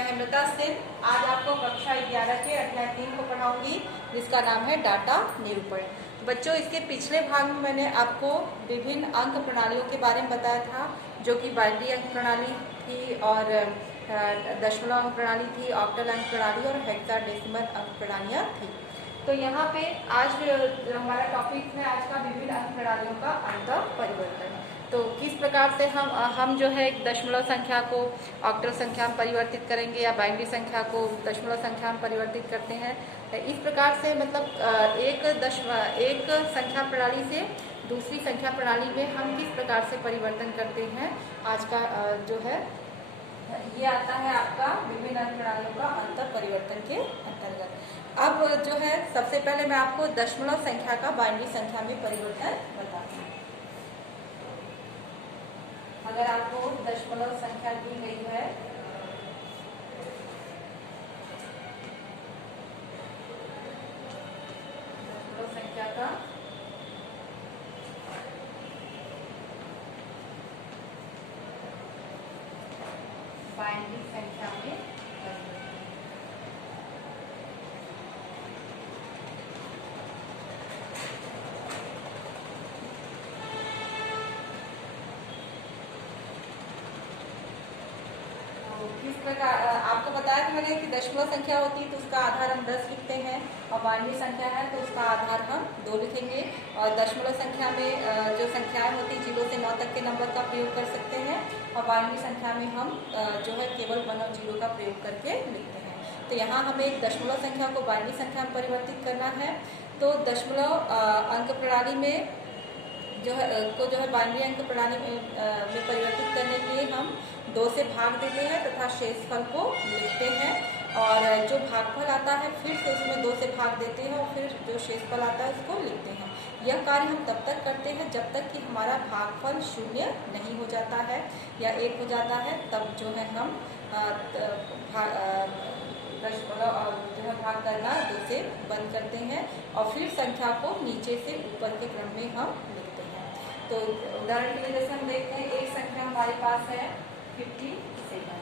मैं हेमलता सिंह आज आपको कक्षा 11 के अध्याय 3 को पढ़ाऊंगी, जिसका नाम है डाटा निरूपण। बच्चों, इसके पिछले भाग में मैंने आपको विभिन्न अंक प्रणालियों के बारे में बताया था, जो कि बाइनरी अंक प्रणाली थी और दशमलव अंक प्रणाली थी, ऑक्टल अंक प्रणाली और हेक्साडेसिमल अंक प्रणालियाँ थी। तो यहाँ पे आज हमारा टॉपिक है आज का विभिन्न अंक प्रणालियों का अंतर परिवर्तन। तो किस प्रकार से हम जो है एक दशमलव संख्या को ऑक्टल संख्या में परिवर्तित करेंगे या बाइनरी संख्या को दशमलव संख्या में परिवर्तित करते हैं। इस प्रकार से मतलब एक संख्या प्रणाली से दूसरी संख्या प्रणाली में हम किस प्रकार से परिवर्तन करते हैं, आज का जो है ये आता है आपका विभिन्न अंक प्रणालियों का अंतर परिवर्तन के अंतर्गत। अब जो है सबसे पहले मैं आपको दशमलव संख्या का बाइनरी संख्या में परिवर्तन बताती हूँ। अगर आपको दशमलव संख्या दी गई है दशमलव संख्या का बाइनरी संख्या में किस प्रकार आपको बताया कि मैंने कि दशमलव संख्या होती है तो उसका आधार हम 10 लिखते हैं, और बाइनरी संख्या है तो उसका आधार हम 2 लिखेंगे। और दशमलव संख्या में जो संख्याएं होती है 0 से 9 तक के नंबर का प्रयोग कर सकते हैं, और बाइनरी संख्या में हम जो है केवल 1 और 0 का प्रयोग करके लिखते हैं। तो यहाँ हमें एक दशमलव संख्या को बाइनरी संख्या में परिवर्तित करना है। तो दशमलव अंक प्रणाली में जो है बाइनरी अंक प्रणाली में परिवर्तित करने के लिए हम 2 से भाग देते हैं तथा शेषफल को लिखते हैं, और जो भागफल आता है फिर से उसमें 2 से भाग देते हैं और फिर जो शेषफल आता है उसको लिखते हैं। यह कार्य हम तब तक करते हैं जब तक कि हमारा भागफल 0 नहीं हो जाता है या 1 हो जाता है, तब जो है हम दशमलव जो है भाग करना 2 से बंद करते हैं और फिर संख्या को नीचे से ऊपर के क्रम में हम लिखते हैं। तो उदाहरण के लिए जैसे हम देखते हैं एक संख्या हमारे पास है 57।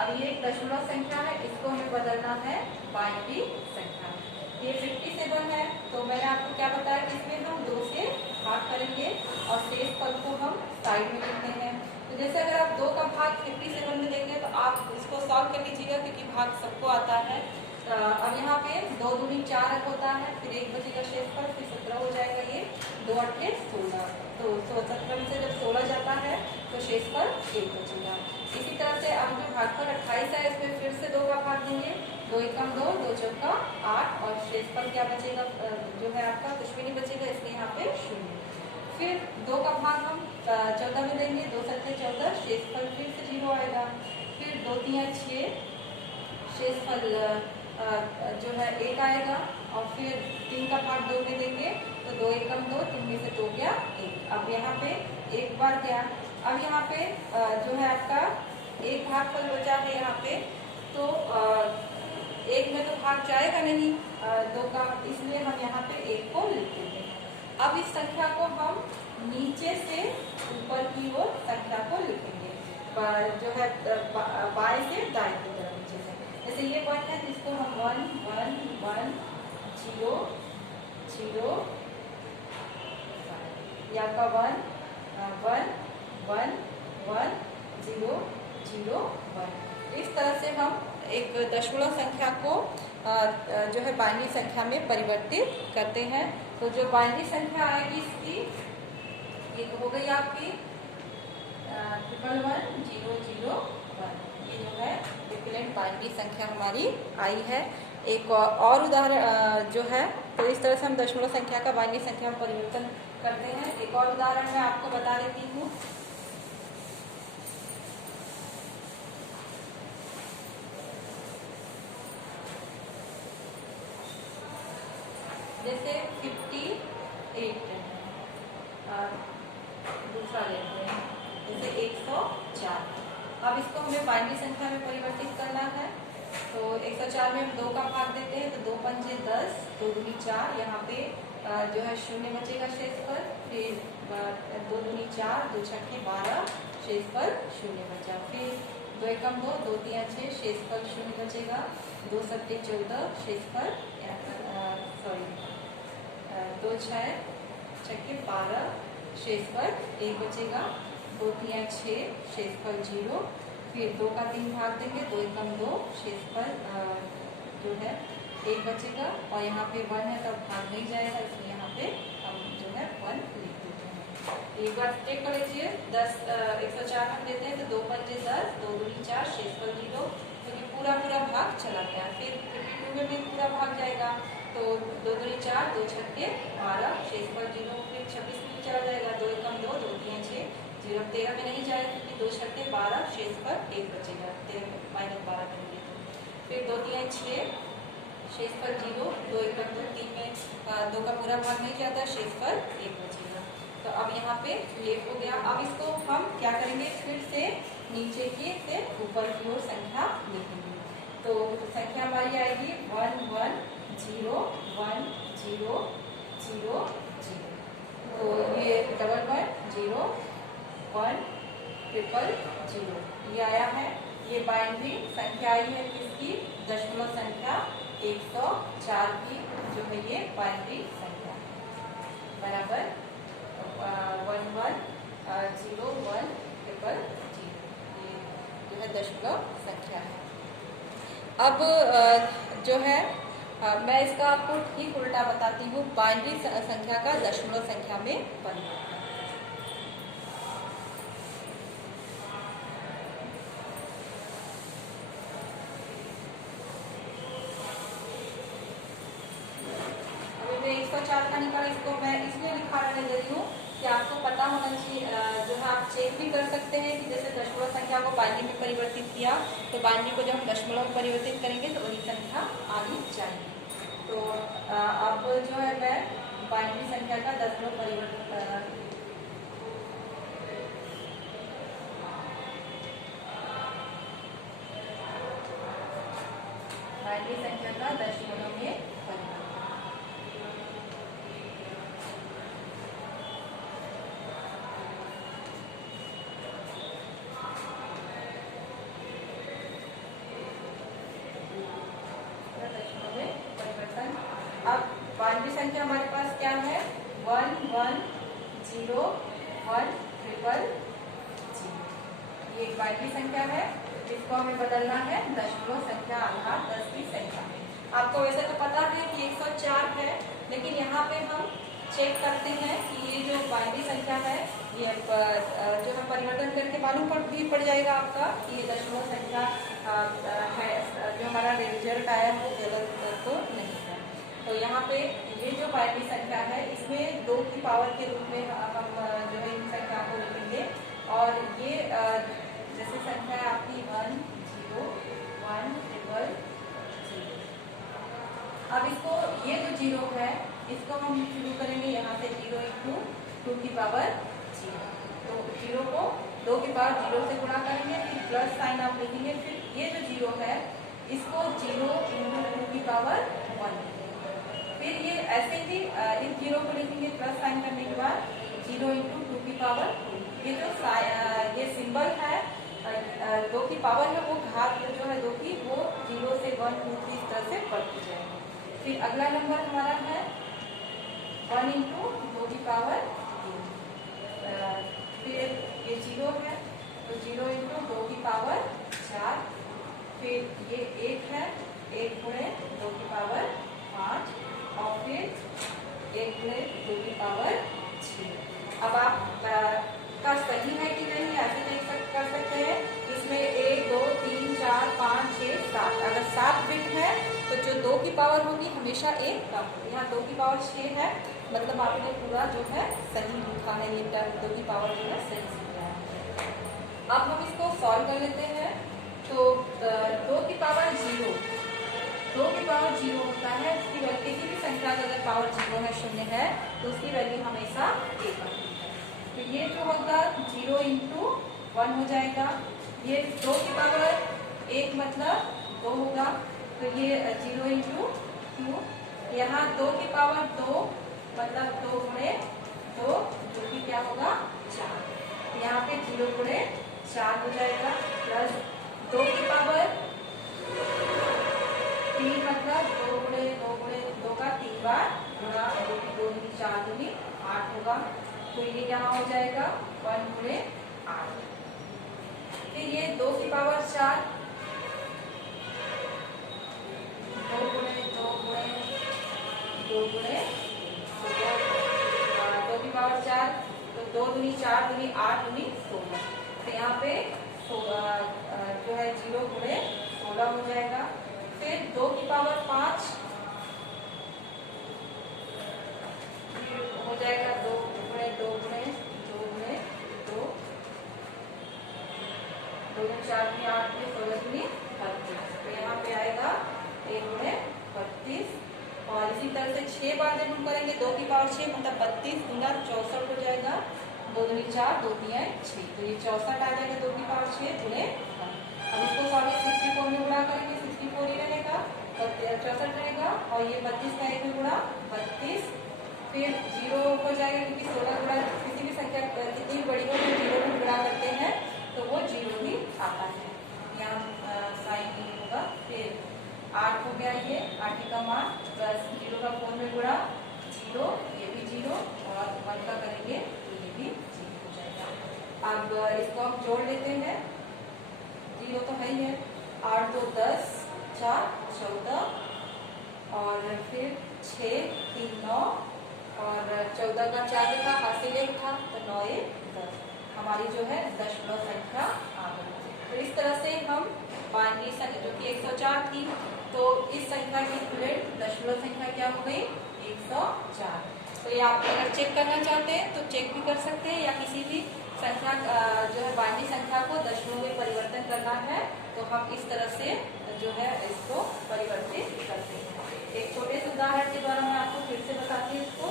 अब ये एक दशमलव संख्या है, इसको हमें बदलना है बाइनरी संख्या। ये 57 है, तो मैंने आपको क्या बताया कि इसमें हम 2 से भाग करेंगे और शेष पद को हम साइड में लिखते हैं। तो जैसे अगर आप 2 का भाग 57 में देंगे तो आप इसको सॉल्व कर लीजिएगा, क्योंकि भाग सबको आता है। अब यहाँ पे 2 दूनी 4 होता है, फिर 1 बचेगा शेषफल, फिर 17 हो जाएगा। ये 2 8 16, तो 17 में से जब 16 जाता है तो शेषफल 1 बचेगा। इसी तरह से अब जो भागफल 28 है, इसमें फिर से 2 का भाग देंगे, 2 एकम 2, 2 चौका 8, और शेषफल क्या बचेगा, जो है आपका कुछ भी नहीं बचेगा, इसलिए यहाँ पे 0। फिर 2 का भाग हम 14 में देंगे, 2 7 14, शेषफल फिर से 0 आएगा। फिर 2 3 6, शेषफल जो है 1 आएगा, और फिर 3 का भाग 2 में देंगे तो 2 एकम 2, 3 में से 2 गया 1। अब यहाँ पे एक बार गया। अब यहाँ पे जो है आपका एक भागफल बचा है यहाँ पे, तो 1 में तो भाग जाएगा नहीं 2 का, इसलिए हम यहाँ पे 1 को लिख देते हैं। अब इस संख्या को हम नीचे से ऊपर की ओर संख्या को लिखेंगे, जो है बाएं से दाएं की तरफ नीचे से। जैसे ये पॉइंट है जिसको हम 1 1 1 0 0, या आपका 1 1 1 1 0 0 1। इस तरह से हम एक दशमलव संख्या को जो है बाइनरी संख्या में परिवर्तित करते हैं। तो जो बाइनरी संख्या आएगी इसकी एक हो गई आपकी 111 0 0 1। ये जो है इक्विवेलेंट बाइनरी संख्या हमारी आई है। एक और उदाहरण जो है, तो इस तरह से हम दशमलव संख्या का बाइनरी संख्या में परिवर्तन करते हैं। एक और उदाहरण मैं आपको बता देती हूँ। जैसे 58 दूसरा लेते हैं, जैसे 104। अब इसको हमें बाइनरी संख्या में परिवर्तित करना है। तो 104 में हम 2 का भाग देते हैं, तो 2 पंजे 10, 2 दूनी 4, यहाँ पे जो है 0 बचेगा शेषफल, फिर 2 दूनी 4, 2 छक्के 12, शेषफल 0 बचा। फिर 2 2 एकम 2, 2 तिया 6, शेषफल 0 बचेगा, 2 सत्ते 14, शेषफल 2 6 छक्के 12, शेषफल 1 बचेगा, 2 तिया 6, शेषफल 0, फिर 2 का 3 भाग देंगे, 2 एकम 2, शेषफल जो है 1 बचेगा, और यहाँ पे 1 है तो भाग नहीं जाएगा, इसलिए यहाँ पे हम जो है 1 लिख देते हैं। एक बार चेक कर लीजिए, 104 हम देते हैं तो 2 पंजे 10, 2 दूनी 4, शेषफल 0, क्योंकि पूरा भाग चला गया। फिर 52 में भी पूरा भाग जाएगा, तो 2 दूनी 4, 2 छक्के 12, शेषफल 0, फिर 26 में भी चला जाएगा, 2 एकम 2, 2 तिया 6, 0, 13 में नहीं जाएगा क्योंकि 2 छक्के 12, शेषफल 1 बचेगा, 13 -12 करेंगे तो फिर 2 तिया 6, शेषफल 0, 2 एकम 2, 3 में 2 का पूरा भाग नहीं जाता, शेषफल 1 बचेगा। तो अब यहाँ पे लेप हो गया। अब इसको हम क्या करेंगे, फिर से नीचे की से ऊपर की ओर संख्या लिखेंगे। तो संख्या हमारी आएगी 1 1 0 1 0 0 0। तो ये 1 1 0 1 ट्रिपल 0 ये आया है। ये बाइनरी संख्या आई है किसकी, दशमलव संख्या 104 की, जो है ये बाइनरी संख्या बराबर 1 1 0 1 ट्रिपल 0, ये जो है दशमलव संख्या है। अब जो है मैं इसका आपको ठीक उल्टा बताती हूँ, बाइनरी संख्या का दशमलव संख्या में परिवर्तन। अभी 104 का निकाला, इसको मैं इसलिए लिखाने दे रही हूँ कि आपको पता होना चाहिए, जो है आप चेक भी कर सकते हैं कि जैसे दशमलव संख्या को बाइनरी में परिवर्तित किया, तो बाइनरी को जब हम दशमलव में परिवर्तित करेंगे तो वही संख्या आनी चाहिए। तो अब जो है मैं बाइनरी संख्या का दशमलव परिवर्तन बाइनरी संख्या का दशमलव में परिवर्तन। अब बाइनरी संख्या हमारे पास क्या है, 1 1 0 1 ट्रिपल 0, ये एक बाइनरी संख्या है, इसको हमें बदलना है दशमलव संख्या अर्थात 10 की संख्या में। आपको वैसे तो पता है कि 104 है, लेकिन यहाँ पे हम चेक करते हैं कि ये जो बाइनरी संख्या है, ये जो हम परिवर्तन करके मालूम पड़ जाएगा आपका कि ये दशमलव संख्या है, जो हमारा रिजल्ट आया वो गलत तो नहीं है। तो यहाँ पे ये जो बाइनरी संख्या है, इसमें 2 की पावर के रूप में हम जो है इन संख्या को लिखेंगे, और ये जैसे संख्या है आपकी 1 0 1 ट्रिपल 0। अब इसको ये जो 0 है, इसको हम शुरू करेंगे यहाँ से 0 × 2 की पावर 0, तो 0 को 2 की पावर 0 से गुणा करेंगे, फिर प्लस साइन आप लिखेंगे, फिर ये जो 0 है इसको 0 × 2 की पावर 1, फिर ये ऐसे ही इस 0 को लिखेंगे प्लस साइन करने के बाद 0 × 2 की पावर 2। ये जो ये सिंबल है 2 की पावर है, वो घात जो है 2 की, वो 0 से 1 2 3 इस तरह से बढ़ती जाएगी। फिर अगला नंबर हमारा है 1 × 2 की पावर 2, फिर ये 0 है तो 0 × 2 की पावर 4, फिर ये 1 है, 1 × 2 की पावर 5, और फिर 1 × 2 की पावर 6। अब आप का सही है कि नहीं ऐसे देख कर सकते हैं, इसमें 1 2 3 4 5 6 7, अगर 7 बिट है तो जो 2 की पावर होगी हमेशा 1 कम होगी। यहाँ 2 की पावर 6 है, मतलब आपने पूरा जो है सही लिखा है, ये 2 की पावर जो है सही लिखा है। अब हम इसको सॉल्व कर लेते हैं। तो 2 की पावर 0, 2 की पावर 0 होता है, उसकी वैल्यू किसी भी संख्या का अगर पावर 0 है, 0 है, तो उसकी वैल्यू हमेशा 1 होती है। तो ये जो होगा 0 × 1 हो जाएगा, ये 2 की पावर 1 मतलब 2 होगा, तो ये 0 × 2, यहाँ 2 की पावर 2 मतलब 2 × 2, जो कि क्या होगा 4, यहाँ पे 0 × 4 हो जाएगा, प्लस दूनी बार गुणा 2 दूनी 4 दूनी 8 होगा। तो ये यहाँ हो जाएगा 1 गुणे 8। फिर ये 2 की पावर 4, 2 गुणे 2 गुणे 2 गुणे 2 की पावर 4, तो 2 दूनी 4 दूनी 8 दूनी 16। तो यहाँ पे जो है 0 गुणे 16 हो जाएगा। फिर 2 की पावर 5 हो जाएगा 2 गुणे 2 गुणे 2 गुणे 2, 2 गुणे 4 गुणे 8 गुणे 16 गुणे 32। तो यहाँ पे आएगा 1 गुणे 32। और इसी तरह से 6 बार जब हम करेंगे 2 की पावर 6 मतलब 32 गुना 64 हो जाएगा। 2 दूनी 4 2 तिया 6, तो ये 64 आ जाएगा 2 की पावर 6 गुणे 1। अब इसको सॉरी 64 में गुणा करेंगे, 64 ही रहेगा, 64 रहेगा। और ये 32 का 1 में गुणा 32, फिर 0 हो जाएगा क्योंकि 16 गुणा किसी भी संख्या कितनी बड़ी हो तो 0 में गुणा करते हैं तो वो 0 ही आता है। यहाँ साइन नहीं होगा। फिर 8 हो गया, ये 8 का मान प्लस 0 का 4 में गुणा 0, ये भी 0 और 1 का करेंगे तो ये भी 0 हो जाएगा। अब इसको हम जोड़ लेते हैं, 0 तो है ही है। 8 2 10, 4 14 और फिर 6 3 9 और 14 का 4 लिखा, हासिल 1 था तो 9 1 10। हमारी जो है दशमलव संख्या आ गई। तो इस तरह से हम बाइनरी संख्या जो कि 104 थी, तो इस संख्या की इक्विवेलेंट दशमलव संख्या क्या हो गई 104। तो ये आप अगर चेक करना चाहते हैं तो चेक भी कर सकते हैं, या किसी भी संख्या जो है बाइनरी संख्या को दशमलव में परिवर्तन करना है तो हम इस तरह से जो है इसको परिवर्तित करते हैं। एक छोटे से उदाहरण के द्वारा मैं आपको फिर से बताती हूँ इसको।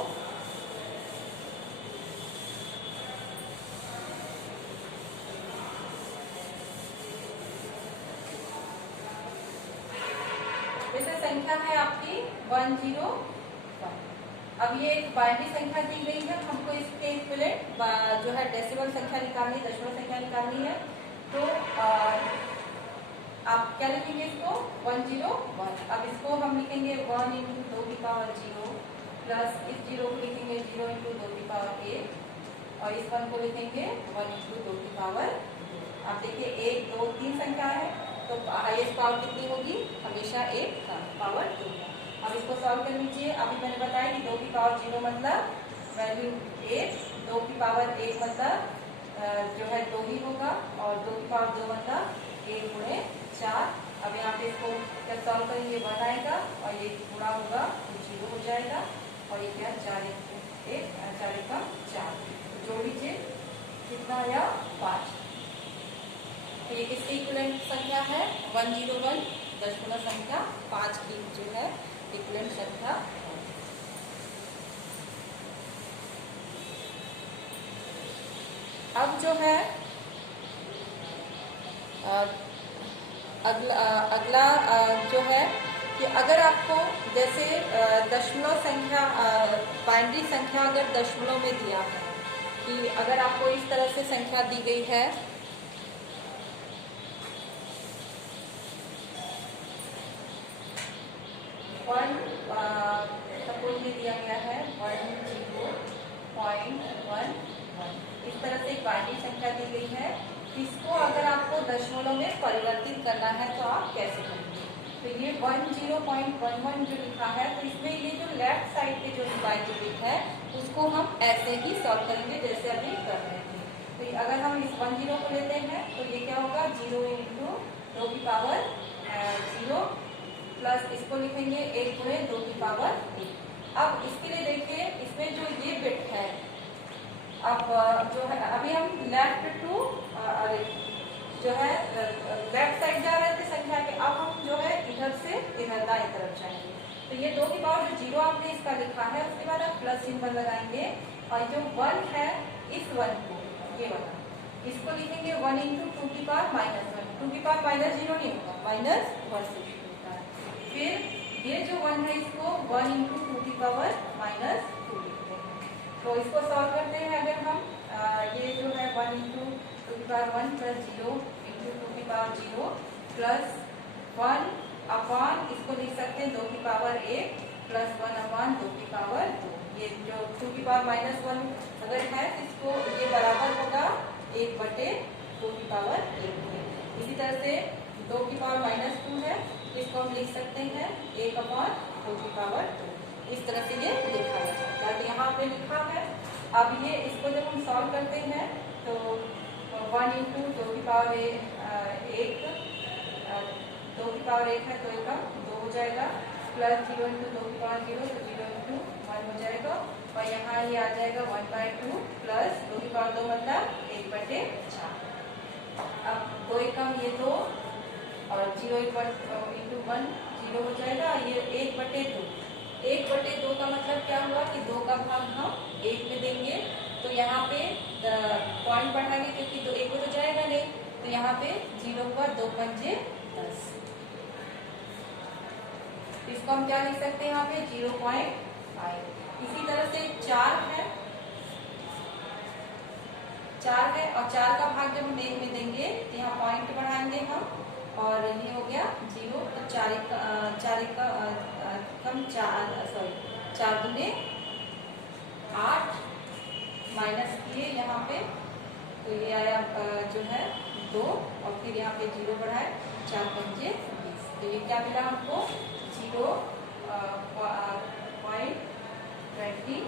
जैसे संख्या है आपकी 101। अब ये एक बाइनरी संख्या दी गई है, हमको इसके इक्विवेलेंट जो है डेसिमल संख्या निकालनी, दशमलव संख्या निकालनी है। तो आप क्या लिखेंगे इसको 101। अब इसको हम लिखेंगे 1 × 2 की पावर 0 प्लस इस 0 को लिखेंगे 0 × 2 की पावर 1 और इस 1 को लिखेंगे 1 × 2 की पावर। आप देखिए 1 2 3 संख्या है तो हाईएस्ट पावर कितनी होगी, हमेशा 1 पावर 2। अब इसको सॉल्व कर लीजिए। अभी मैंने बताया कि 2 की पावर 0 मतलब वैल्यू 1, 2 की पावर 1 मतलब जो है 2 ही होगा और 2 की पावर 2 मतलब 1 गुणे 4। अब यहाँ पे इसको जब सॉल्व करेंगे 1 आएगा और ये गुणा होगा तो 0 हो जाएगा और ये क्या 4 का 4। तो जोड़ लीजिए कितना आया 5। तो ये किसकी इक्विवेलेंट संख्या है 101, दशमलव संख्या 5 की जो है इक्विवेलेंट संख्या। अब जो है अगला जो है कि अगर आपको जैसे दशमलव संख्या बाइनरी संख्या अगर दशमलव में दिया है कि अगर आपको इस तरह से संख्या दी गई है 1 सपोज में दिया गया है 10.11। इस तरह से एक बाइनरी संख्या दी गई है, इसको अगर आपको दशमलव में परिवर्तित करना है तो आप कैसे करेंगे। तो ये 10.11 जो लिखा है तो इसमें ये जो लेफ्ट साइड पे जो बाइनरी बिट है उसको हम ऐसे ही सॉल्व करेंगे जैसे अभी कर रहे थे। तो अगर हम इस 10 को लेते हैं तो ये क्या होगा 0 × 2 की पावर 0 प्लस इसको लिखेंगे 1 गुणे 2 की पावर 1। अब इसके लिए देखिए इसमें जो ये बिट है, अब जो है अभी हम लेफ्ट टू जो है लेफ्ट साइड जा रहे थे संख्या के, अब हम जो है इधर से इधर दाएं तरफ जाएंगे। तो ये 2 की पावर जो 0 आपने इसका लिखा है उसके बाद आप प्लस सिंबल लगाएंगे और जो 1 है इस 1 को ये वाला इसको लिखेंगे 1 × 2 की पावर -1। 2 की पावर -0 नहीं होगा, -1 से शुरू होता है। फिर ये जो 1 है इसको 1 × 2 की पावर -2 लिखते हैं। तो इसको सॉल्व करते हैं अगर हम ये जो है 1 × 2 की पावर 1 प्लस 0 × 2 की पावर 0 प्लस 1 अपॉन इसको लिख सकते हैं 2 की पावर 1 प्लस 1/2 की पावर 2। ये जो 2 की पावर -1 अगर है तो इसको ये बराबर होगा 1/2 की पावर 1 के। इसी तरह से 2 की पावर -2 है, इसको हम लिख सकते हैं 1/2 की पावर 2। इस तरह से ये लिखा जा सकता है। तो यहाँ पे लिखा है। अब ये इसको जब हम सॉल्व करते हैं तो 1 × 2 की पावर 1, 2 की पावर 1 है तो एकम 2 हो जाएगा, प्लस 0 × 2 की पावर 0 तो 0 × 1 हो जाएगा, और यहाँ ये आ जाएगा 1/2 प्लस 2 की पावर 2 मतलब 1/4। अब 2 एकम ये 2 और 0 × 1 0 हो जाएगा, ये 1/2। 1/2 का मतलब क्या हुआ कि 2 का भाग हम 1 में देंगे, तो यहाँ पे पॉइंट बढ़ाएंगे क्योंकि 2 1 तो जाएगा नहीं, तो यहाँ पे 0 हुआ, 2 × 5 = 10। इसको हम क्या लिख सकते हैं यहाँ पे 0.5। इसी तरह से 4 है, 4 है और 4 का भाग जब हम 1 में देंगे तो यहाँ पॉइंट बढ़ाएंगे हम, और ये हो गया 0, तो 4 दूने 8 माइनस किए यहाँ पे, तो ये आया जो है 2, और फिर यहाँ पे 0 बढ़ाए, 4 × 5 = 20। तो ये क्या मिला हमको 0.25।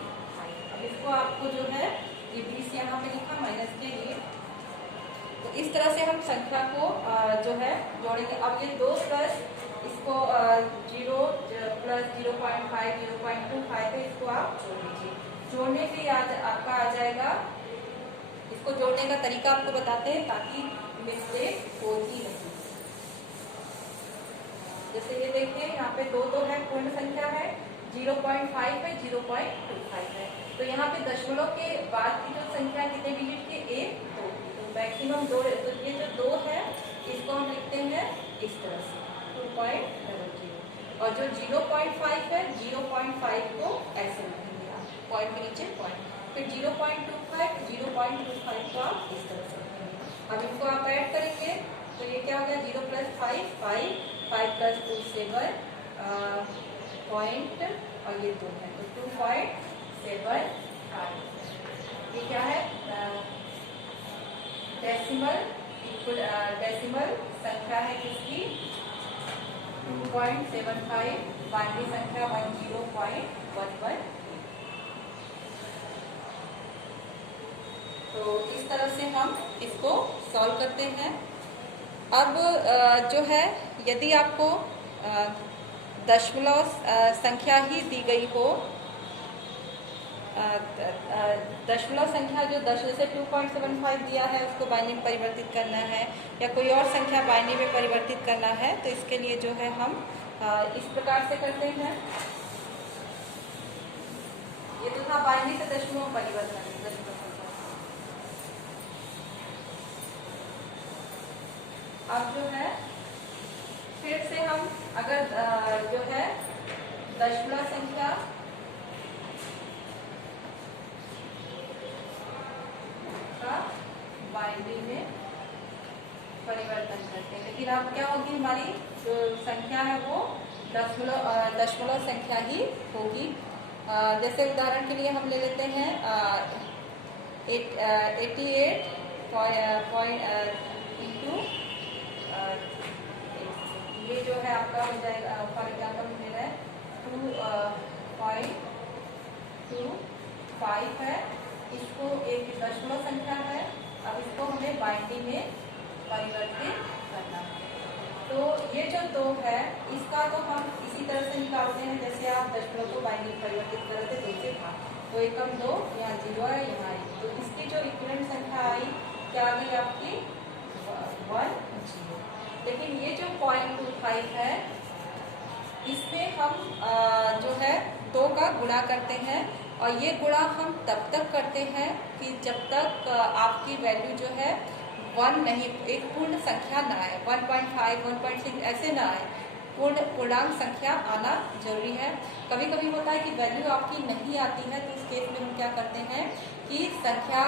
अब इसको आपको जो है ये 20 यहाँ पे लिखा माइनस के लिए। तो इस तरह से हम संख्या को जो है जोड़ेंगे। अब ये 2 प्लस इसको 0 प्लस 0.5 0.25 है, इसको आप जोड़ लीजिए। जोड़ने से आपका आ जाएगा। इसको जोड़ने का तरीका आपको बताते हैं ताकि मिस्टेक होती नहीं। जैसे ये देखिए यहाँ पे 2 है, पूर्ण संख्या है, 0.5 है, 0.25 है, तो यहाँ पे दशमलव के बाद की जो संख्या कितने डिजिट की 1 2, तो मैक्सिमम 2, तो ये जो 2 है इसको हम लिखते हैं इस तरह से 2.00, और जो 0.5 है 0.5 को ऐसे लिखेंगे आप, पॉइंट के नीचे पॉइंट, फिर 0.25 0.25 को आप इस तरह से लिखेंगे। अब इनको आप ऐड करेंगे तो ये क्या हो गया 0 + 5 5 5 + 2 7 पॉइंट, और ये 2 है तो 2.75। ये क्या है डेसिमल संख्या है किसकी 2.75, बाइनरी संख्या 10.11। तो इस तरह से हम इसको सॉल्व करते हैं। अब जो है यदि आपको दशमलव संख्या ही दी गई हो, दशमलव संख्या जो जैसे 2.75 दिया है उसको बाइनरी में परिवर्तित करना है, या कोई और संख्या बाइनरी में परिवर्तित करना है, तो इसके लिए जो है हम इस प्रकार से करते हैं। ये तो था बाइनरी से दशमलव परिवर्तन, दशमलव संख्या। अब जो है फिर से हम अगर जो है दशमलव संख्या का बाइनरी में परिवर्तन करते हैं, लेकिन अब क्या होगी हमारी जो संख्या है वो दशमलव संख्या ही होगी। जैसे उदाहरण के लिए हम ले लेते हैं 88 इंटू ये जो है आपका हो जाएगा, फॉर एग्जाम्पल ले रहा है 2.25 है, इसको एक दशमलव संख्या है, अब इसको हमें बाइनरी में परिवर्तित करना है। तो ये जो 2 है इसका तो हम इसी तरह से निकालते हैं जैसे आप दशमलव को बाइनरी में परिवर्तित करते 2 से भाग, तो 1 × 2 यहाँ 0 है, यहाँ 1, तो इसकी जो इक्विवेलेंट संख्या आई क्या आ गई आपकी 1 0। लेकिन ये जो 0.25 है इसमें हम जो है 2 का गुणा करते हैं, और ये गुणा हम तब तक करते हैं कि जब तक आपकी वैल्यू जो है 1 नहीं, एक पूर्ण संख्या ना आए, 1.5 1.6 ऐसे ना आए, पूर्णांक संख्या आना जरूरी है। कभी कभी होता है कि वैल्यू आपकी नहीं आती है, तो इस केस में हम क्या करते हैं कि संख्या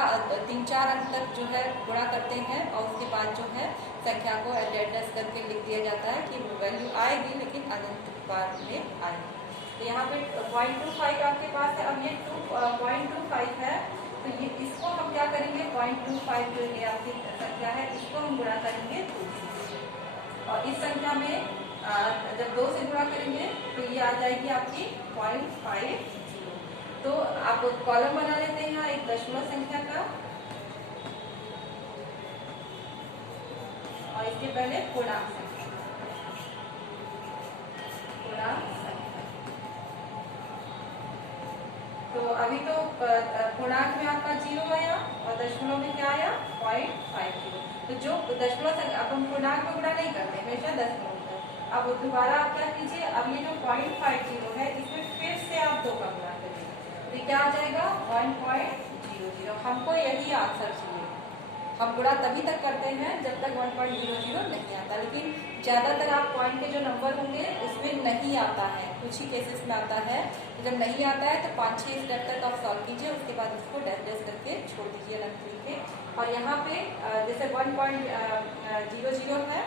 3-4 अंक तक जो है गुणा करते हैं, और उसके बाद जो है संख्या को एडजस्ट करके लिख दिया जाता है कि वो वैल्यू आएगी लेकिन अनंत बार में आएगी। तो यहाँ पे 0.25 आपके पास है। अब ये 0.25 है, तो ये इसको हम क्या करेंगे, 0.25 जो ये आपकी संख्या है इसको हम गुणा करेंगे 2 से, और इस संख्या में जब 2 से गुणा करेंगे तो ये आ जाएगी आपकी 0.50। तो आप कॉलम बना लेते हैं यहाँ एक दशमलव संख्या का, और इसके पहले पूर्णांक संख्या, पूर्णांक संख्या। तो अभी तो पूर्णांक में आपका 0 आया और दशमलव में क्या आया 0.50। तो जो दशमलव संख्या, अब हम पूर्णांक में गुणा नहीं करते, हमेशा दशमलव। अब दोबारा आप क्या कीजिए, अब ये जो 0.50 है इसमें फिर से आप 2 का गुणा करिए, तो क्या आ जाएगा 1.00। हमको यही आंसर चाहिए। हम गुणा तभी तक करते हैं जब तक 1.00 नहीं आता, लेकिन ज़्यादातर आप पॉइंट के जो नंबर होंगे उसमें नहीं आता है, कुछ ही केसेस में आता है। जब नहीं आता है तो 5-6 स्टेप तक आप सॉल्व कीजिए, उसके बाद उसको डैश डैश करके छोड़ दीजिए, रख लीजिए। और यहाँ पे जैसे 1.00 है,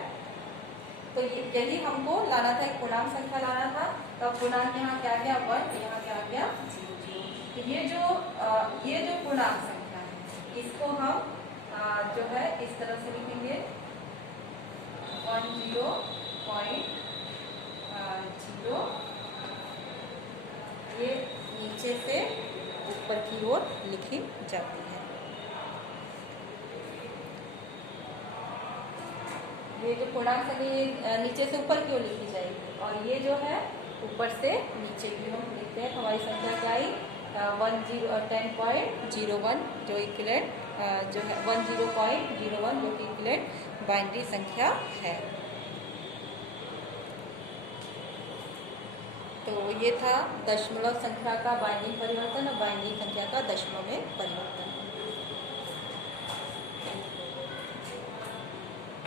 तो यही हमको लाना था, एक पूर्णांक संख्या लाना था। तो पूर्णांक यहाँ क्या आ गया 1, यहाँ क्या आ गया 0। तो ये जो पूर्णांक संख्या है इसको हम जो है इस तरह से लिखेंगे 10.0, ये नीचे से ऊपर की ओर लिखी जाती है। ये जो पूर्णांक संख्या नीचे से ऊपर की ओर लिखी जाएगी, और ये जो है ऊपर से नीचे की ओर लिखते हैं। हमारी संख्या क्या आई 10.01, जो इक्विवेलेंट जो है 10.01, जो कि इक्विवेलेंट बाइनरी संख्या है। तो ये था दशमलव संख्या का बाइनरी परिवर्तन और बाइनरी संख्या का दशमलव में परिवर्तन।